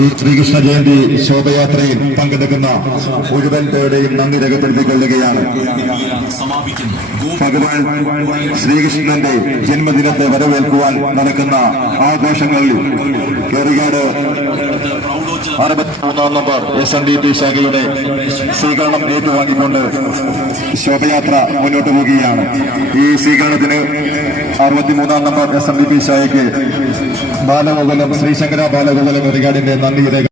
ഈ ശ്രീകൃഷ്ണ ജയന്തി ശോഭയാത്രയിൽ പങ്കെടുക്കുന്ന മുഴുവൻ പേരുടെയും നന്ദി രേഖപ്പെടുത്തിക്കൊള്ളുകയാണ്. ഭഗവാൻ ശ്രീകൃഷ്ണന്റെ ജന്മദിനത്തെ വരവേൽക്കുവാൻ നടക്കുന്ന ആഘോഷങ്ങളിൽ കേറികാട് 63 നമ്പർ SNDP ശാഖയുടെ സ്വീകരണം ഏറ്റുവാങ്ങിക്കൊണ്ട് ശോഭയാത്ര മുന്നോട്ട് പോവുകയാണ്. ഈ സ്വീകരണത്തിന് 63 നമ്പർ SNDP ശാഖയ്ക്ക് ബാലഗോകുലം ശ്രീശങ്കര ബാലഗോകുലം റിഗാർഡിന്റെ നന്ദി